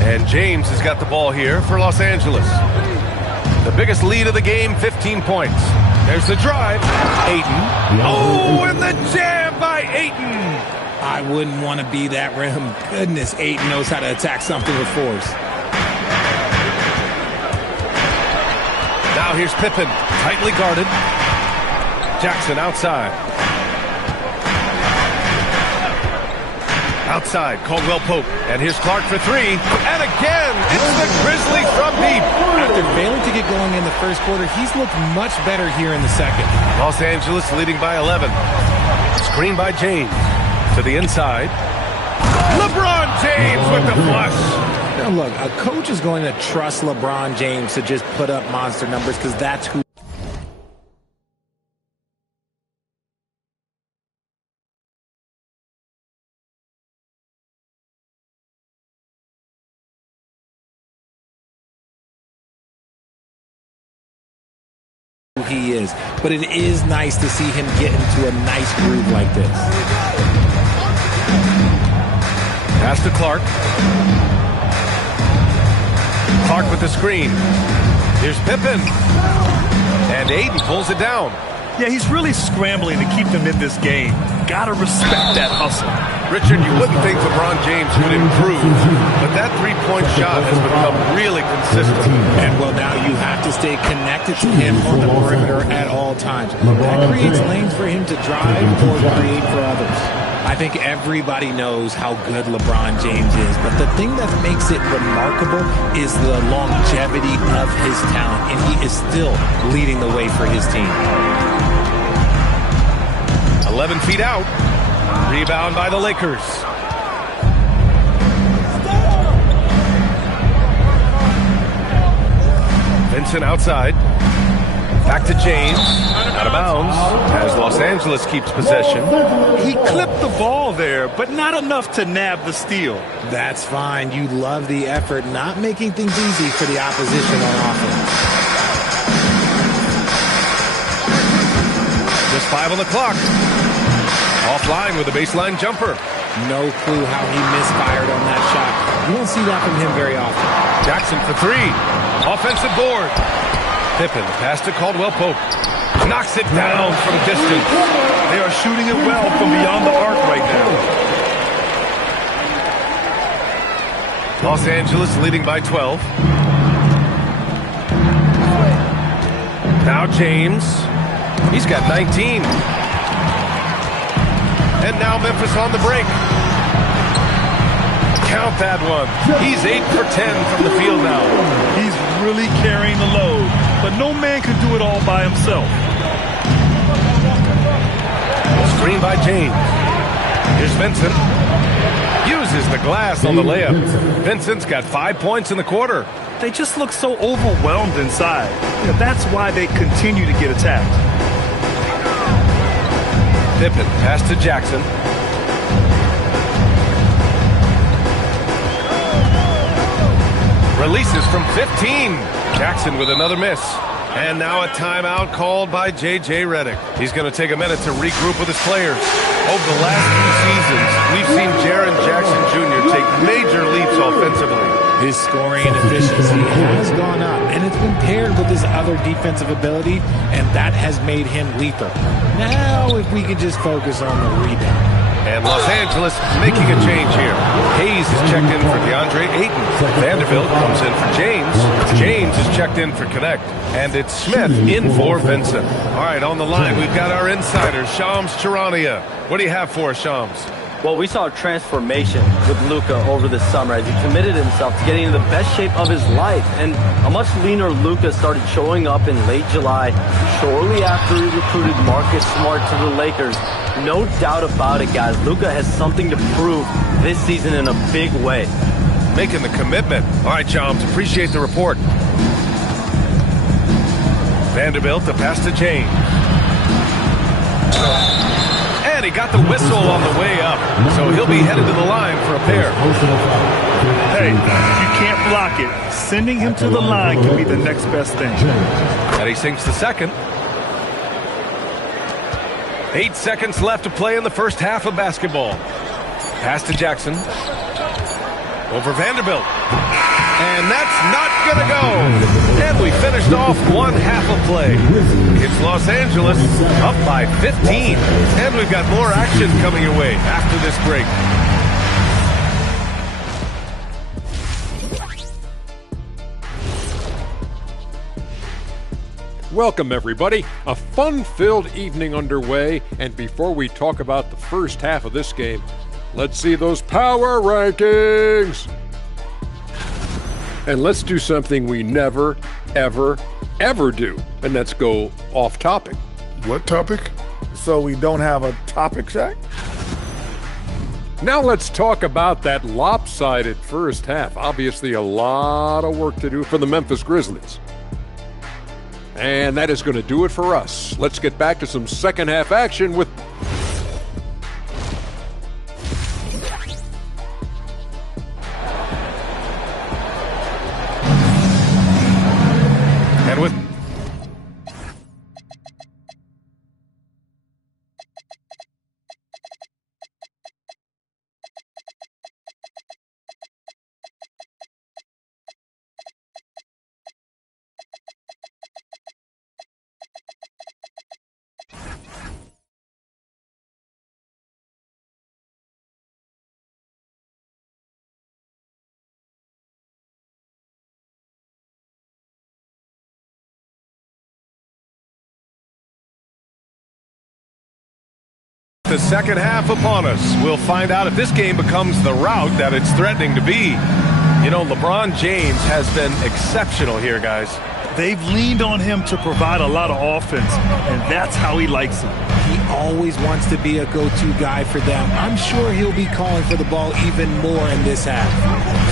And James has got the ball here for Los Angeles. The biggest lead of the game, 15 points. There's the drive. Ayton. Oh, and the jam by Ayton. I wouldn't want to be that rim. Goodness, Ayton knows how to attack something with force. Now here's Pippen, tightly guarded. Jackson outside. Outside, Caldwell Pope. And here's Clark for three. And again, it's the Grizzlies from deep. After failing to get going in the first quarter, he's looked much better here in the second. Los Angeles leading by 11. Screen by James. To the inside. LeBron James with the flush. Now look, a coach is going to trust LeBron James to just put up monster numbers because that's who he is. But it is nice to see him get into a nice groove like this. Pass to Clark. Clark with the screen. Here's Pippen. And Ayton pulls it down. Yeah, he's really scrambling to keep them in this game. Gotta respect that hustle. Richard, you wouldn't think LeBron James could improve, but that three-point shot has become really consistent. And, well, now you have to stay connected to him on the perimeter at all times. That creates lanes for him to drive or create for others. I think everybody knows how good LeBron James is, but the thing that makes it remarkable is the longevity of his talent, and he is still leading the way for his team. 11 feet out. Rebound by the Lakers. Vincent outside. Back to James. Out of bounds as Los Angeles keeps possession. He clipped the ball there, but not enough to nab the steal. That's fine. You love the effort, not making things easy for the opposition on offense. Just 5 on the clock. Offline with a baseline jumper. No clue how he misfired on that shot. You don't see that from him very often. Jackson for three. Offensive board. Pippen, pass to Caldwell Pope. Knocks it down from distance. They are shooting it well from beyond the arc right now. Los Angeles leading by 12. Now James. He's got 19. And now Memphis on the break. Count that one. He's 8 for 10 from the field now. He's really carrying the load, but no man can do it all by himself. Screen by James. Here's Vincent. Uses the glass on the layup. Vincent's got 5 points in the quarter. They just look so overwhelmed inside. Yeah, that's why they continue to get attacked. Pippen, pass to Jackson. Releases from 15. Jackson with another miss. And now a timeout called by J.J. Redick. He's going to take a minute to regroup with his players. Over the last few seasons, we've seen Jaren Jackson Jr. take major leaps offensively. His scoring and efficiency has gone up, and it's been paired with his other defensive ability, and that has made him lethal. Now, if we could just focus on the rebound. And Los Angeles making a change here. Hayes is checked in for DeAndre Ayton. Vanderbilt comes in for James. James is checked in for Connect. And it's Smith in for Vincent. All right, on the line, we've got our insider, Shams Charania. What do you have for us, Shams? Well, we saw a transformation with Luka over the summer as he committed himself to getting in the best shape of his life. And a much leaner Luka started showing up in late July, shortly after he recruited Marcus Smart to the Lakers. No doubt about it, guys. Luka has something to prove this season in a big way. Making the commitment. All right, Shams, appreciate the report. Vanderbilt, the pass to James. And he got the whistle on the way up, so he'll be headed to the line for a pair. Hey, you can't block it. Sending him to the line can be the next best thing. And he sinks the second. 8 seconds left to play in the first half of basketball. Pass to Jackson. Over Vanderbilt. And that's not going to go. And we finished off one half of play. It's Los Angeles up by 15. And we've got more action coming your way after this break. Welcome, everybody. A fun-filled evening underway, and before we talk about the first half of this game, let's see those power rankings. And let's do something we never, ever, ever do, and that's go off topic. What topic? So we don't have a topic, Shaq? Now let's talk about that lopsided first half. Obviously, a lot of work to do for the Memphis Grizzlies. And that is going to do it for us. Let's get back to some second half action with... And with... The second half upon us. We'll find out if this game becomes the rout that it's threatening to be. You know, LeBron James has been exceptional here, guys. They've leaned on him to provide a lot of offense, and that's how he likes it. He always wants to be a go-to guy for them. I'm sure he'll be calling for the ball even more in this half.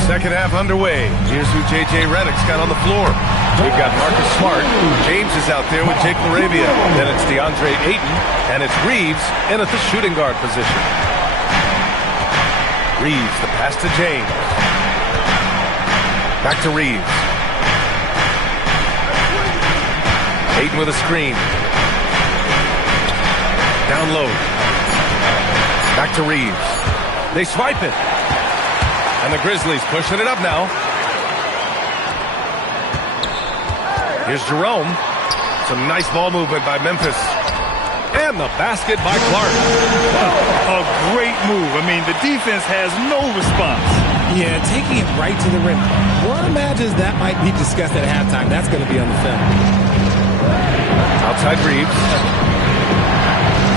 Second half underway. Here's who J.J. Redick's got on the floor. We've got Marcus Smart. James is out there with Jake LaRavia. Then it's DeAndre Ayton, and it's Reeves in at the shooting guard position. Reeves, the pass to James. Back to Reeves. Ayton with a screen. Down low. Back to Reeves. They swipe it. And the Grizzlies pushing it up now. Here's Jerome. Some nice ball movement by Memphis. And the basket by Clark. Wow, a great move. I mean, the defense has no response. Yeah, taking it right to the rim. One imagines that might be discussed at halftime. That's going to be on the film. Outside Reeves.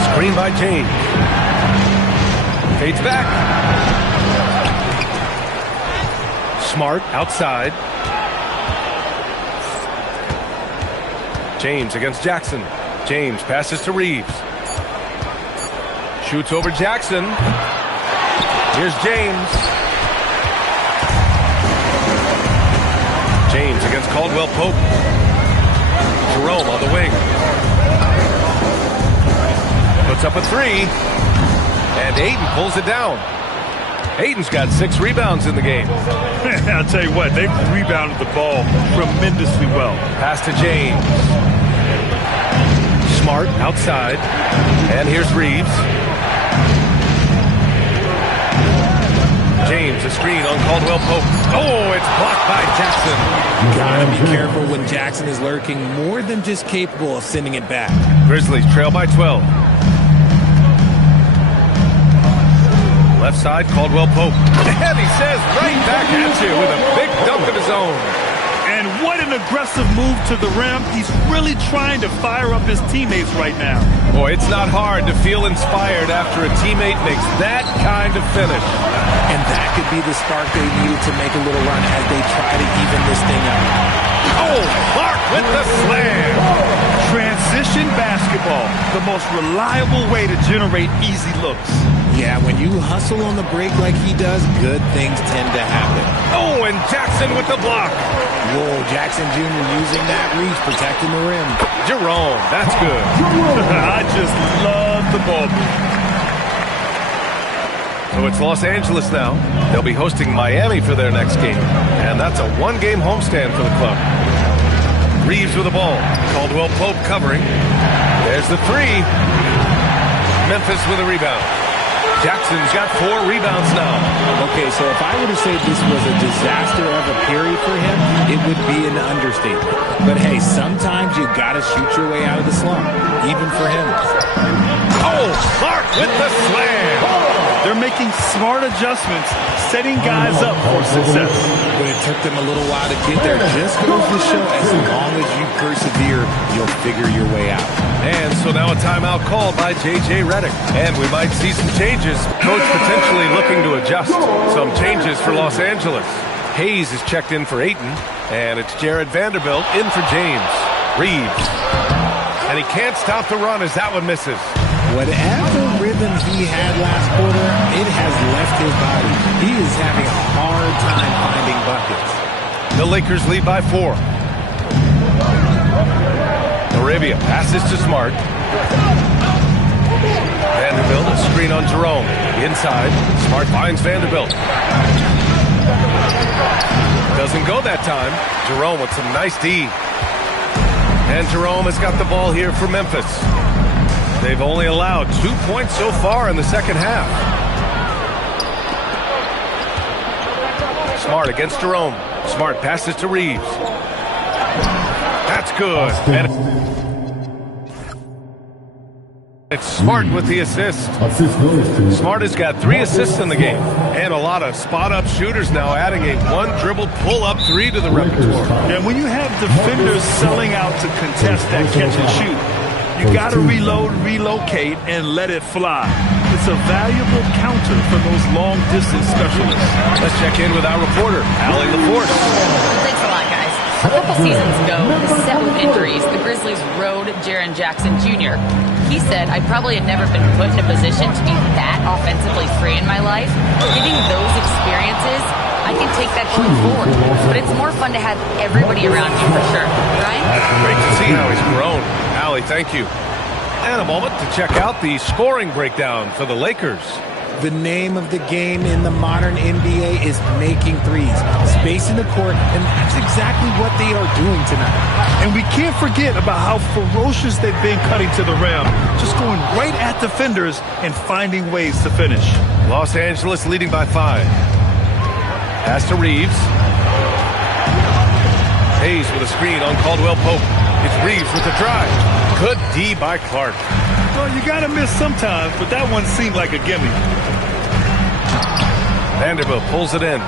Screen by James. Fades back. Smart outside. James against Jackson. James passes to Reeves. Shoots over Jackson. Here's James. James against Caldwell Pope. Jerome on the wing. Puts up a three. And Ayton pulls it down. Ayton's got 6 rebounds in the game. I'll tell you what, they've rebounded the ball tremendously well. Pass to James. Smart outside. And here's Reeves. James, a screen on Caldwell Pope. Oh, it's blocked by Jackson. Gotta be careful when Jackson is lurking, more than just capable of sending it back. Grizzlies trail by 12. Left side, Caldwell Pope. And he says right back at you with a big dunk of his own. And what an aggressive move to the rim. He's really trying to fire up his teammates right now. Boy, it's not hard to feel inspired after a teammate makes that kind of finish. And that could be the spark they needed to make a little run as they try to even this thing up. Oh, Clark with the slam. Transition basketball, the most reliable way to generate easy looks. Yeah, when you hustle on the break like he does, good things tend to happen. Oh, and Jackson with the block. Whoa, Jackson Jr. using that reach, protecting the rim. Jerome, that's good. I just love the ball move. So it's Los Angeles now. They'll be hosting Miami for their next game. And that's a one-game homestand for the club. Reeves with the ball. Caldwell Pope covering. There's the three. Memphis with a rebound. Jackson's got 4 rebounds now. Okay, so if I were to say this was a disaster of a period for him, it would be an understatement. But hey, sometimes you gotta shoot your way out of the slump, even for him. Oh, Clark with the slam. They're making smart adjustments, setting guys up for success. But it took them a little while to get there. Just goes to show, as long as you persevere, you'll figure your way out. And so now a timeout called by J.J. Redick. And we might see some changes. Coach potentially looking to adjust. Some changes for Los Angeles. Hayes is checked in for Ayton. And it's Jared Vanderbilt in for James. Reeves. And he can't stop the run as that one misses. Whatever rhythm he had last quarter, it has left his body. He is having a hard time finding buckets. The Lakers lead by 4. Arabia passes to Smart. Vanderbilt, a screen on Jerome. Inside, Smart finds Vanderbilt. Doesn't go that time. Jerome with some nice D. And Jerome has got the ball here for Memphis. They've only allowed 2 points so far in the second half. Smart against Jerome. Smart passes to Reeves. That's good. And it's Smart with the assist. Smart has got 3 assists in the game. And a lot of spot-up shooters now, adding a one-dribble pull-up 3 to the repertoire. And when you have defenders selling out to contest that catch and shoot, you got to reload, relocate, and let it fly. It's a valuable counter for those long-distance specialists. Let's check in with our reporter, Allie LaForce. Thanks a lot, guys. A couple seasons ago, beset with injuries, the Grizzlies rode Jaren Jackson Jr. He said, I probably had never been put in a position to be that offensively free in my life. Getting those experiences, I can take that going forward. But it's more fun to have everybody around you for sure, right? Great to see how he's grown. Allie, thank you. And a moment to check out the scoring breakdown for the Lakers. The name of the game in the modern NBA is making threes, spacing the court, and that's exactly what they are doing tonight. And we can't forget about how ferocious they've been cutting to the rim, just going right at defenders and finding ways to finish. Los Angeles leading by 5. Pass to Reeves. Hayes with a screen on Caldwell Pope. It's Reeves with the drive. Good D by Clark. Well, you got to miss sometimes, but that one seemed like a gimme. Vanderbilt pulls it in.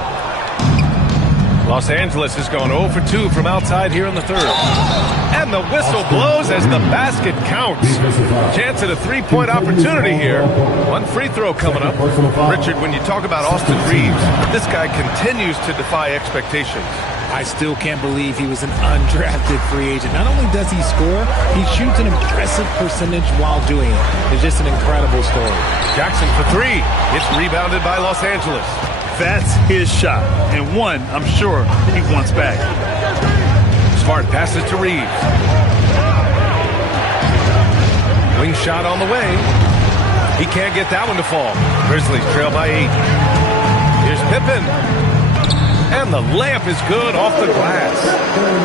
Los Angeles has gone 0 for 2 from outside here in the third. And the whistle blows as the basket counts. Chance at a 3-point opportunity here. One free throw coming up. Richard, when you talk about Austin Reeves, this guy continues to defy expectations. I still can't believe he was an undrafted free agent. Not only does he score, he shoots an impressive percentage while doing it. It's just an incredible story. Jackson for 3. It's rebounded by Los Angeles. That's his shot, and one I'm sure he wants back. Smart passes to Reeves. Wing shot on the way. He can't get that one to fall. Grizzlies trail by 8. Here's Pippen. And the layup is good off the glass.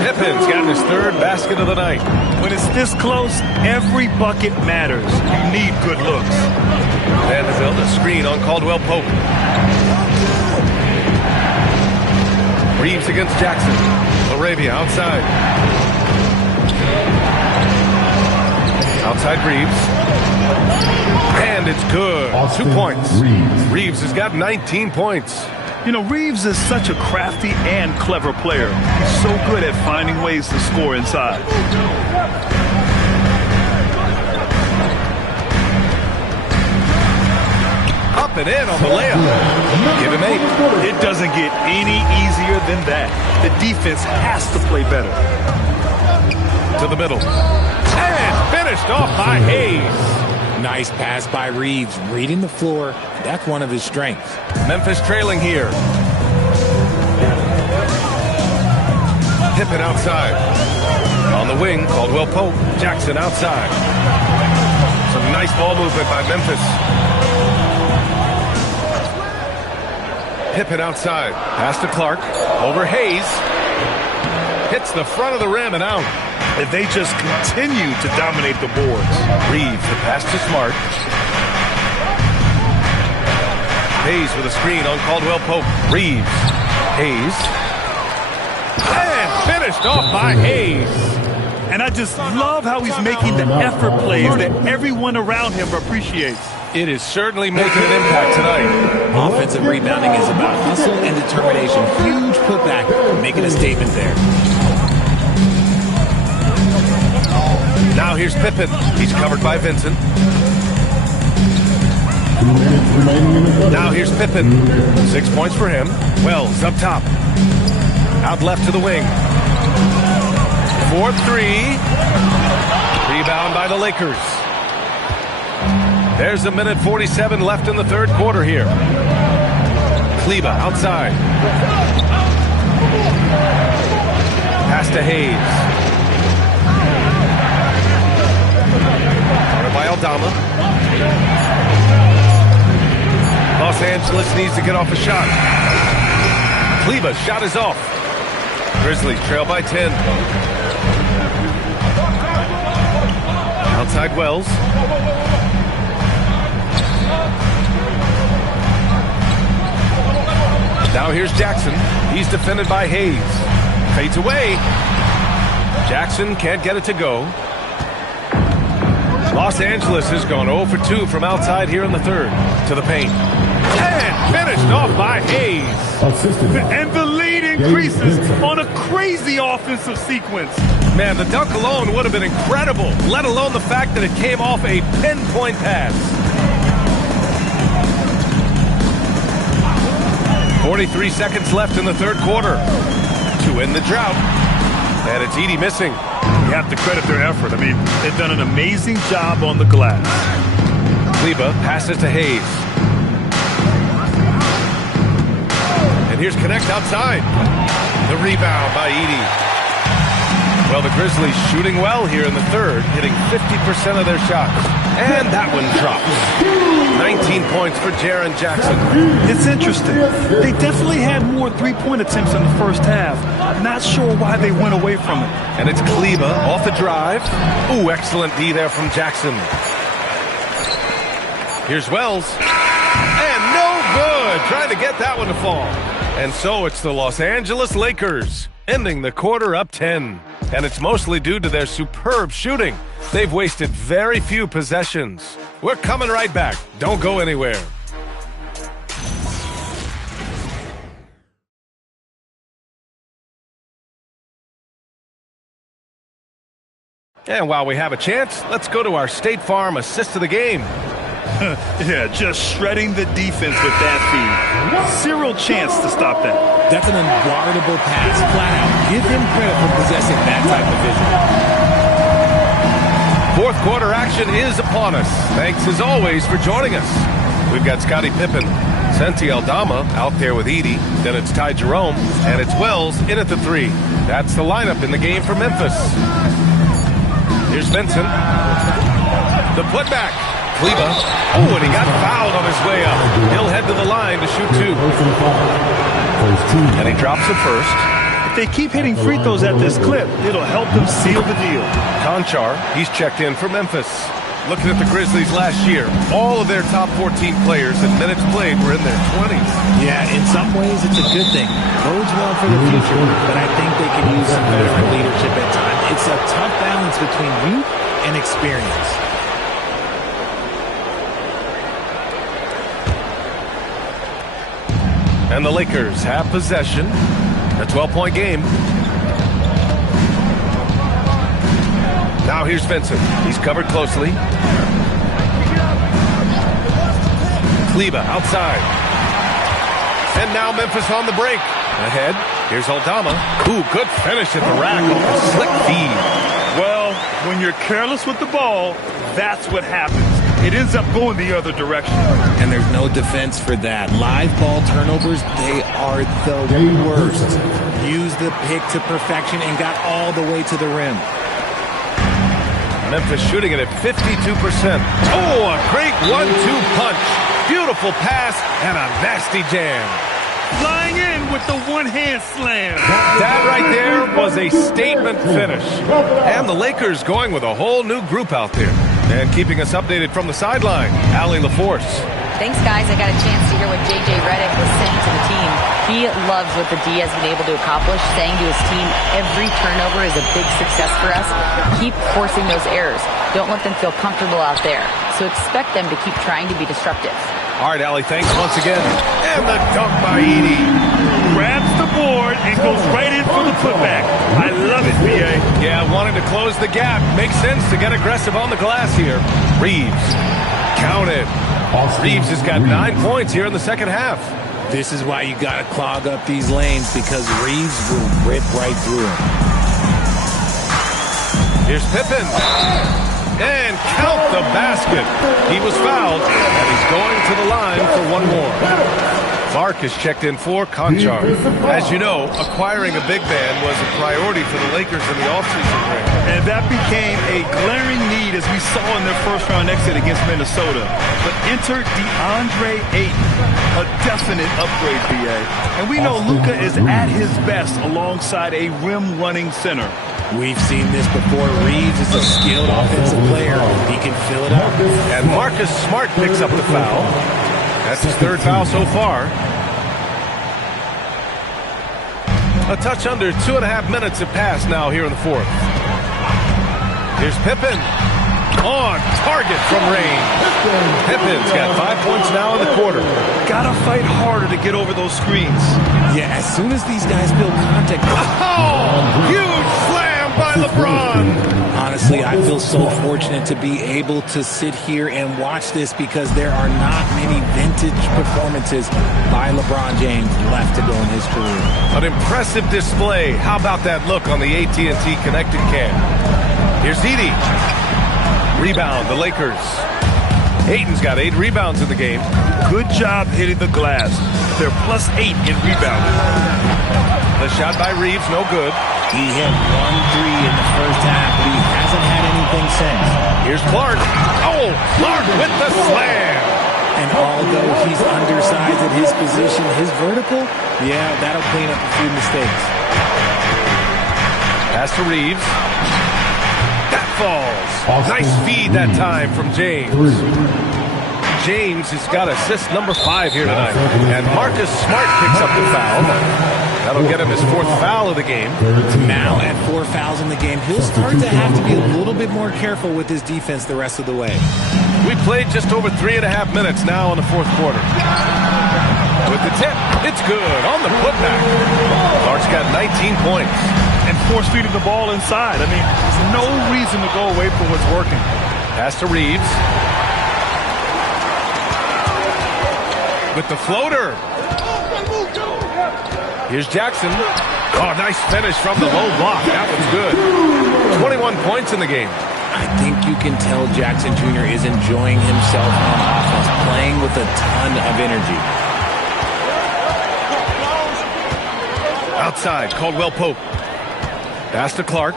Pippen's got his 3rd basket of the night. When it's this close, every bucket matters. You need good looks. Vanderbilt, a screen on Caldwell Pope. Reeves against Jackson. Arabia outside. Outside Reeves. And it's good. 2 points. Reeves has got 19 points. You know, Reeves is such a crafty and clever player. He's so good at finding ways to score inside. Up and in on the layup. Give him 8. It doesn't get any easier than that. The defense has to play better. To the middle. And finished off by Hayes. Nice pass by Reeves. Reading the floor, that's one of his strengths. Memphis trailing here. Pippen outside. On the wing, Caldwell Pope. Jackson outside. Some nice ball movement by Memphis. Pippen outside. Pass to Clark. Over Hayes. Hits the front of the rim and out. If they just continue to dominate the boards. Reeves, the pass to Smart. Hayes with a screen on Caldwell Pope. Reeves. Hayes. And finished off by Hayes. And I just love how he's making the effort plays that everyone around him appreciates. It is certainly making an impact tonight. Offensive rebounding is about hustle and determination. Huge putback, making a statement there. Now here's Pippen. He's covered by Vincent. Now here's Pippen. 6 points for him. Wells up top. Out left to the wing. 4-3. Rebound by the Lakers. There's a minute 47 left in the third quarter here. Kleber outside. Pass to Hayes. Countered by Aldama. Los Angeles needs to get off a shot. Kleber's shot is off. Grizzlies trail by 10. Outside Wells. Now here's Jackson. He's defended by Hayes. Fades away. Jackson can't get it to go. Los Angeles has gone 0 for 2 from outside here in the third. To the paint. And finished off by Hayes. And the lead increases on a crazy offensive sequence. Man, the dunk alone would have been incredible, let alone the fact that it came off a pinpoint pass. 43 seconds left in the third quarter to end the drought. And it's Edey missing. You have to credit their effort. I mean, they've done an amazing job on the glass. Kleber passes to Hayes. And here's Connect outside. The rebound by Edey. Well, the Grizzlies shooting well here in the third, hitting 50% of their shots. And that one drops. 19 points for Jaren Jackson. It's interesting. They definitely had more three-point attempts in the first half. Not sure why they went away from it. And it's Kleber off the drive. Ooh, excellent D there from Jackson. Here's Wells. And no good. Trying to get that one to fall. And so it's the Los Angeles Lakers ending the quarter up 10. And it's mostly due to their superb shooting. They've wasted very few possessions. We're coming right back. Don't go anywhere. And while we have a chance, let's go to our State Farm assist of the game. Yeah, just shredding the defense with that feed. Zero chance to stop that. That's an unguardable pass, flat out. Give him credit for possessing that type of vision. Fourth quarter action is upon us. Thanks as always for joining us. We've got Scottie Pippen, Santi Aldama out there with Edey. Then it's Ty Jerome, and it's Wells in at the three. That's the lineup in the game for Memphis. Here's Vincent. The putback. Kleber. Oh, and he got fouled on his way up. He'll head to the line to shoot two. And he drops it first. If they keep hitting free throws at this clip, it'll help them seal the deal. Conchar, he's checked in for Memphis. Looking at the Grizzlies last year, all of their top 14 players in minutes played were in their 20s. Yeah, in some ways it's a good thing. Bodes well for the future, but I think they can use some veteran leadership at times. It's a tough balance between youth and experience. And the Lakers have possession. A 12-point game. Now here's Vincent. He's covered closely. Kleber outside. And now Memphis on the break. Ahead. Here's Aldama. Ooh, good finish at the rack. Slick feed. Well, when you're careless with the ball, that's what happens. It ends up going the other direction. And there's no defense for that. Live ball turnovers, they are the worst. Used the pick to perfection and got all the way to the rim. Memphis shooting it at 52%. Oh, a great 1-2 punch. Beautiful pass and a nasty jam. Flying in with the one-hand slam. That right there was a statement finish. And the Lakers going with a whole new group out there. And keeping us updated from the sideline, Allie LaForce. Thanks, guys. I got a chance to hear what J.J. Redick was saying to the team. He loves what the D has been able to accomplish, saying to his team, every turnover is a big success for us. Keep forcing those errors. Don't let them feel comfortable out there. So expect them to keep trying to be disruptive. All right, Allie, thanks once again. And the dunk by Edey. Grabs the board and goes right in for the putback. I love it, B.A. Yeah, wanting to close the gap. Makes sense to get aggressive on the glass here. Reeves. Counted. Reeves has got 9 points here in the second half. This is why you got to clog up these lanes, because Reeves will rip right through them. Here's Pippen. And count the basket. He was fouled, and he's going to the line for one more. Clark is checked in for Conchar. As you know, acquiring a big man was a priority for the Lakers in the offseason. And that became a glaring need as we saw in their first-round exit against Minnesota. But enter DeAndre Ayton, a definite upgrade, B.A. And we know Luka is at his best alongside a rim-running center. We've seen this before. Reeves is a skilled offensive player. He can fill it up. And Marcus Smart picks up the foul. That's his third foul so far. A touch under 2.5 minutes have passed now here in the fourth. Here's Pippen. On target from range. Pippen's got 5 points now in the quarter. Gotta fight harder to get over those screens. Yeah, as soon as these guys build contact. Oh! Huge slam by LeBron. Honestly, I feel so fortunate to be able to sit here and watch this, because there are not many vintage performances by LeBron James left to go in his career. An impressive display. How about that look on the AT&T connected cam? Here's Edey. Rebound, the Lakers. Ayton's got 8 rebounds in the game. Good job hitting the glass. They're +8 in rebounding. The shot by Reeves, no good. He hit 1 3 in the first half, but he hasn't had anything since. Here's Clark. Oh, Clark with the slam. And although he's undersized at his position, his vertical, yeah, that'll clean up a few mistakes. Pass to Reeves. That falls. Nice feed that time from James. James has got assist number 5 here tonight. And Marcus Smart picks up the foul. That'll get him his 4th foul of the game. Now at 4 fouls in the game, he'll start to have to be a little bit more careful with his defense the rest of the way. We played just over 3.5 minutes now in the fourth quarter. With the tip, it's good on the putback. Clark's got 19 points. And force-feeding the ball inside. I mean, there's no reason to go away from what's working. Pass to Reeves. With the floater. Here's Jackson. Oh, nice finish from the low block. That was good. 21 points in the game. I think you can tell Jackson Jr. is enjoying himself on offense, playing with a ton of energy. Outside, Caldwell Pope. Pass to Clark.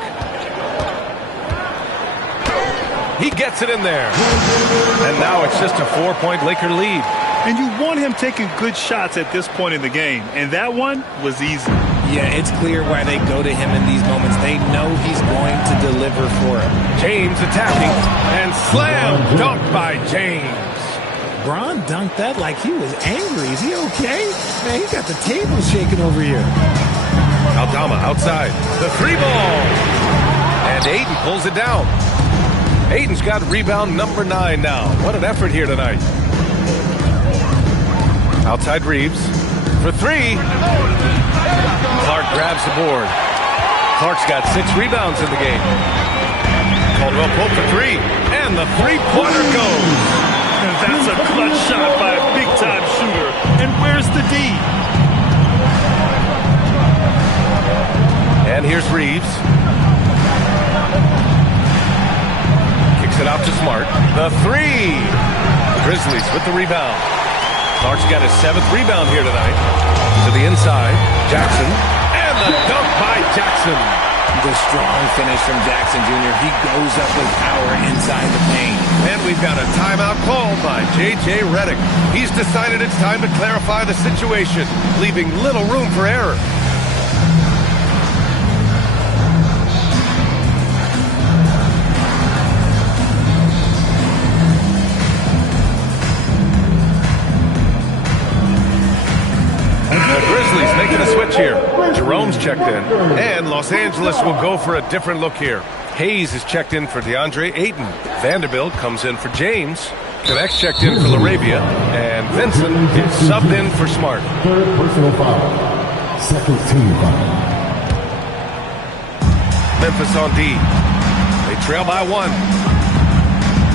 He gets it in there. And now it's just a 4-point Laker lead. And you want him taking good shots at this point in the game. And that one was easy. Yeah, it's clear why they go to him in these moments. They know he's going to deliver for him. James attacking. And slam dunk by James. Bron dunked that like he was angry. Is he okay? Man, he got the table shaking over here. Aldama outside. The 3 ball. And Ayton pulls it down. Ayton's got rebound number 9 now. What an effort here tonight. Outside Reeves for 3. Clark grabs the board. Clark's got 6 rebounds in the game. Caldwell Pope for 3. And the 3-pointer goes. And that's a clutch shot by a big-time shooter. And where's the D? And here's Reeves. Kicks it out to Smart. The 3. The Grizzlies with the rebound. Clark's got his 7th rebound here tonight. To the inside, Jackson. And the dunk by Jackson. The strong finish from Jackson Jr. He goes up with power inside the paint. And we've got a timeout called by J.J. Redick. He's decided it's time to clarify the situation, leaving little room for error. The Grizzlies making a switch here. Jerome's checked in, and Los Angeles will go for a different look here. Hayes is checked in for DeAndre Ayton. Vanderbilt comes in for James. Connect's checked in for LaRavia, and Vincent is subbed in for Smart. Third personal foul. Second team foul. Memphis on D. They trail by 1.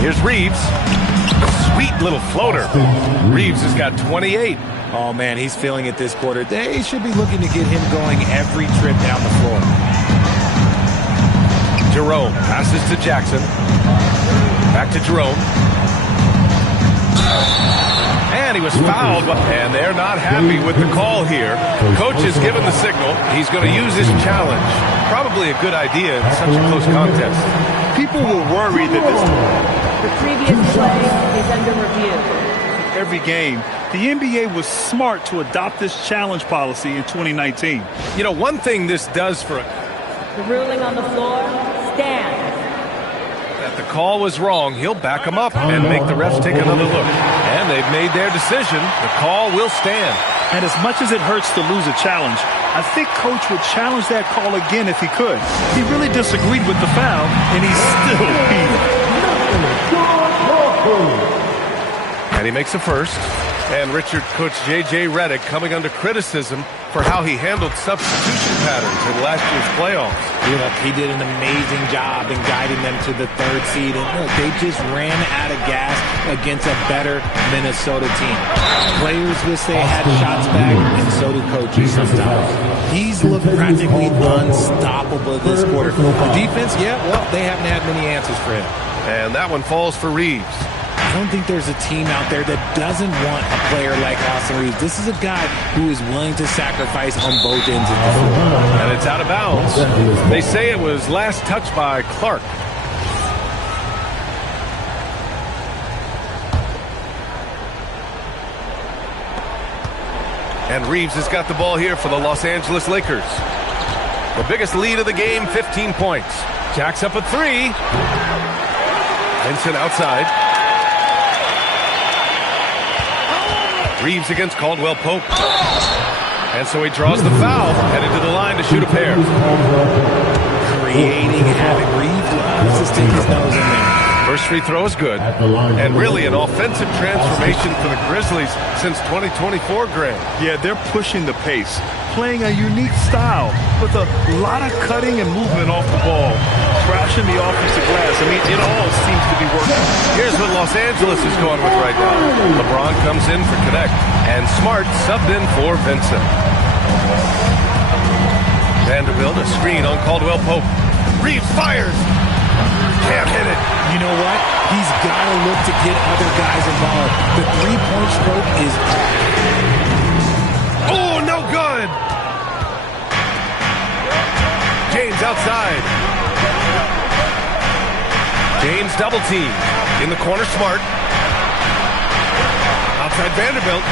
Here's Reeves. Sweet little floater. Reeves has got 28. Oh, man, he's feeling it this quarter. They should be looking to get him going every trip down the floor. Jerome passes to Jackson. Back to Jerome. And he was fouled, and they're not happy with the call here. Coach has given the signal. He's going to use his challenge. Probably a good idea in such a close contest. People will worry that this The previous play is under review. every game. The NBA was smart to adopt this challenge policy in 2019. You know, one thing this does for The ruling on the floor stands. that the call was wrong, he'll back him up and make the refs take another look. And they've made their decision. The call will stand. And as much as it hurts to lose a challenge, I think Coach would challenge that call again if he could. He really disagreed with the foul, and he's still beat. And he makes a first. And Richard, Coach J.J. Redick coming under criticism for how he handled substitution patterns in last year's playoffs. Look, he did an amazing job in guiding them to the 3rd seed. And look, they just ran out of gas against a better Minnesota team. Players wish they had shots back, and so do coaches sometimes. He's looked practically unstoppable this quarter. The defense, yeah, well, they haven't had many answers for him. And that one falls for Reeves. I don't think there's a team out there that doesn't want a player like Austin Reeves. This is a guy who is willing to sacrifice on both ends of the floor. And it's out of bounds. They say it was last touched by Clark. And Reeves has got the ball here for the Los Angeles Lakers. The biggest lead of the game, 15 points. Jack's up a 3. Vincent outside. Reeves against Caldwell Pope. And so he draws the foul, headed to the line to shoot a pair. Creating havoc. Reeves loves to stick his nose in there. First free throw is good. And really an offensive transformation for the Grizzlies since 2024, Graham. Yeah, they're pushing the pace, playing a unique style with a lot of cutting and movement off the ball, crashing the offensive glass. I mean, it all seems to be working. Here's what Los Angeles is going with right now. LeBron comes in for Connect, and Smart subbed in for Vincent. Vanderbilt, a screen on Caldwell Pope. Reeves fires. Can't hit it. You know what? He's got to look to get other guys involved. The three-point stroke is... Oh, no good. James outside. James double team. In the corner, Smart. Outside Vanderbilt.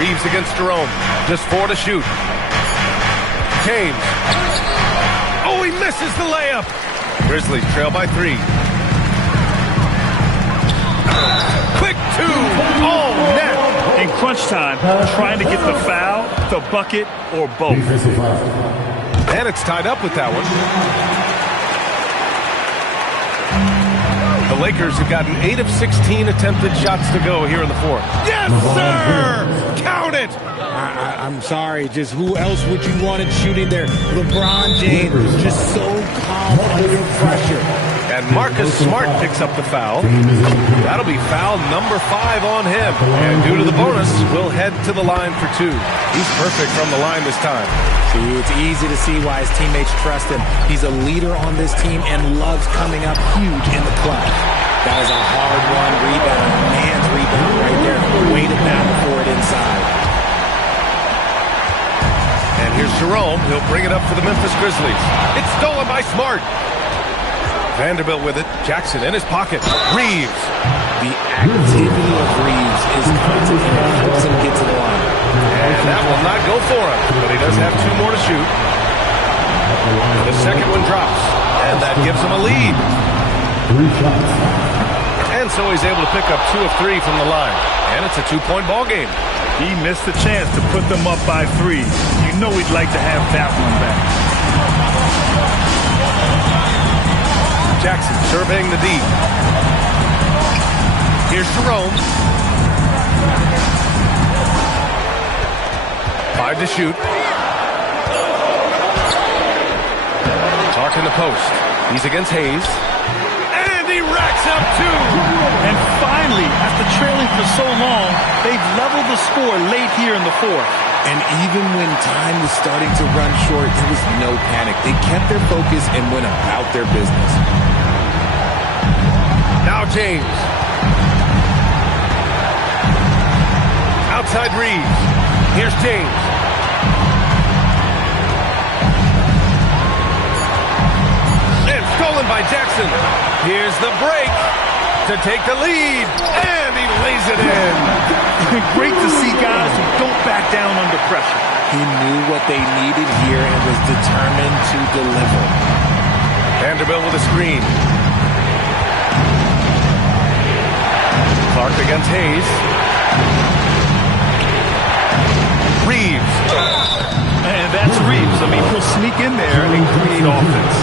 Reeves against Jerome. Just 4 to shoot. James. Oh, he misses the layup. Grizzlies trail by 3. Quick 2. Oh, net. In crunch time, trying to get the foul, the bucket, or both. And it's tied up with that one. The Lakers have gotten 8 of 16 attempted shots to go here in the 4th. Yes, sir! Count it! I'm sorry, just who else would you want it shooting there? LeBron James, just so calm under pressure. And Marcus Smart picks up the foul. That'll be foul number 5 on him. And due to the bonus, we'll head to the line for 2. He's perfect from the line this time. See, it's easy to see why his teammates trust him. He's a leader on this team and loves coming up huge in the clutch. That is a hard-won rebound, man's rebound right there. Way to battle for it inside. And Here's Jerome. He'll bring it up for the Memphis Grizzlies. It's stolen by Smart. Vanderbilt with it. Jackson in his pocket. Reeves. The activity of Reeves is constant and it helps him get to the line. And that will not go for him, but he does have 2 more to shoot. The second one drops, and that gives him a lead. 3 shots. And so he's able to pick up 2 of 3 from the line. And it's a 2-point ball game. He missed the chance to put them up by 3. You know he'd like to have that one back. Jackson surveying the deep. Here's Jerome. 5 to shoot. Clark in the post. He's against Hayes. And he racks up 2. And finally, after trailing for so long, they've leveled the score late here in the 4th. And even when time was starting to run short, there was no panic. They kept their focus and went about their business. Now James. Outside Reeves. Here's James. And stolen by Jackson. Here's the break to take the lead. And he lays it in. Great to see guys who don't back down under pressure. He knew what they needed here and was determined to deliver. Vanderbilt with a screen. Clark against Hayes. Reeves. And that's Reeves. I mean, he'll sneak in there and create offense.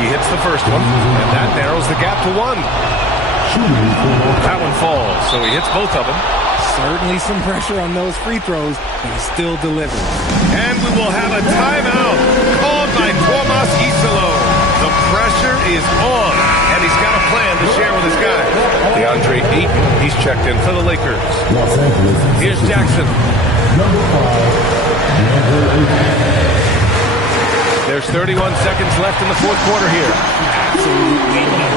He hits the first one, and that narrows the gap to 1. That one falls, so he hits both of them. Certainly some pressure on those free throws, but he still delivers. And we will have a timeout called by Tomas Isolo. The pressure is on, and he's got a plan to share with his guys. DeAndre Ayton, he's checked in for the Lakers. Los Angeles. Here's Jackson. Number 5, DeAndre Ayton. There's 31 seconds left in the 4th quarter here. Absolutely no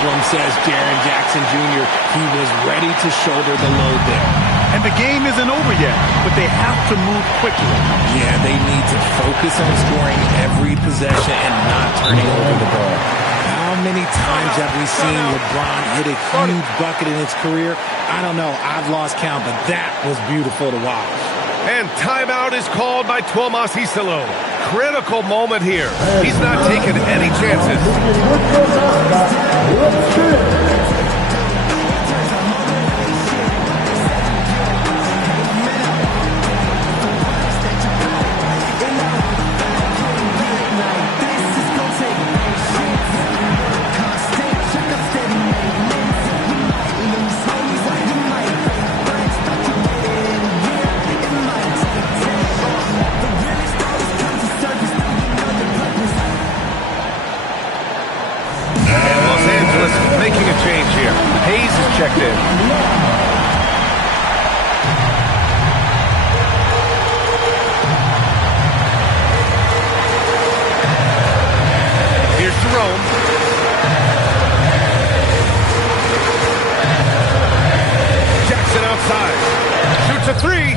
problem, says Jaren Jackson Jr. He was ready to shoulder the load there. And the game isn't over yet, but they have to move quickly. Yeah, they need to focus on scoring every possession and not turning over the ball. How many times have we seen LeBron hit a huge bucket in his career? I don't know. I've lost count, but that was beautiful to watch. And timeout is called by Tomas Isolo. Critical moment here. He's not taking any chances. Making a change here. Hayes is checked in. Here's Jerome. Jackson outside. Shoots a 3.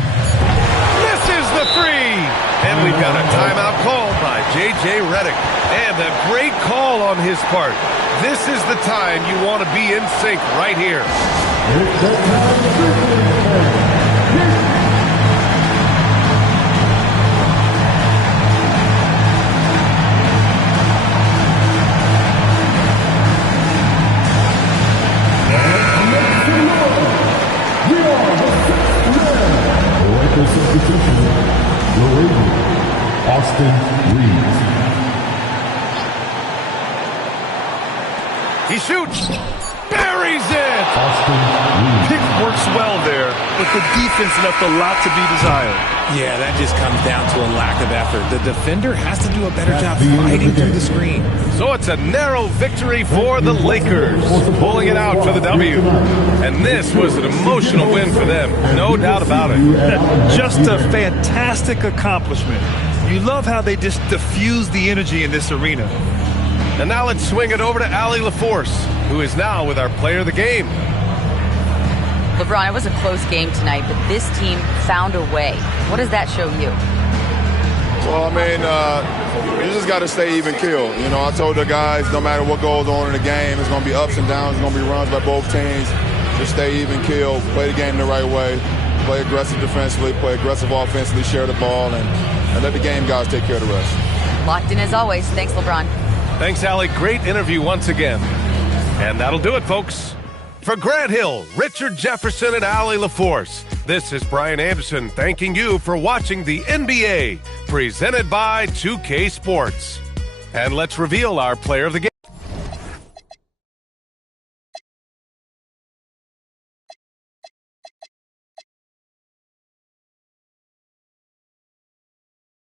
Misses the 3. And we've got a timeout called by J.J. Redick. And a great call on his part. This is the time you want to be in sync right here. Austin Reeves. He shoots. Buries it. Austin Reeves. Pick works well there, but the defense left a lot to be desired. Yeah, that just comes down to a lack of effort. The defender has to do a better job fighting through the screen. So it's a narrow victory for the Lakers, pulling it out for the W. And this was an emotional win for them, no doubt about it. Just a fantastic accomplishment. You love how they just diffuse the energy in this arena. And now let's swing it over to Allie LaForce, who is now with our player of the game. LeBron, it was a close game tonight, but this team found a way. What does that show you? Well, I mean, you just got to stay even keel. You know, I told the guys, no matter what goes on in the game, it's going to be ups and downs. It's going to be runs by both teams. Just stay even keel, play the game the right way, play aggressive defensively, play aggressive offensively, share the ball, and let the game guys take care of the rest. Locked in as always. Thanks, LeBron. Thanks, Allie. Great interview once again. And that'll do it, folks. For Grant Hill, Richard Jefferson, and Allie LaForce, this is Brian Anderson thanking you for watching the NBA, presented by 2K Sports. And let's reveal our player of the game.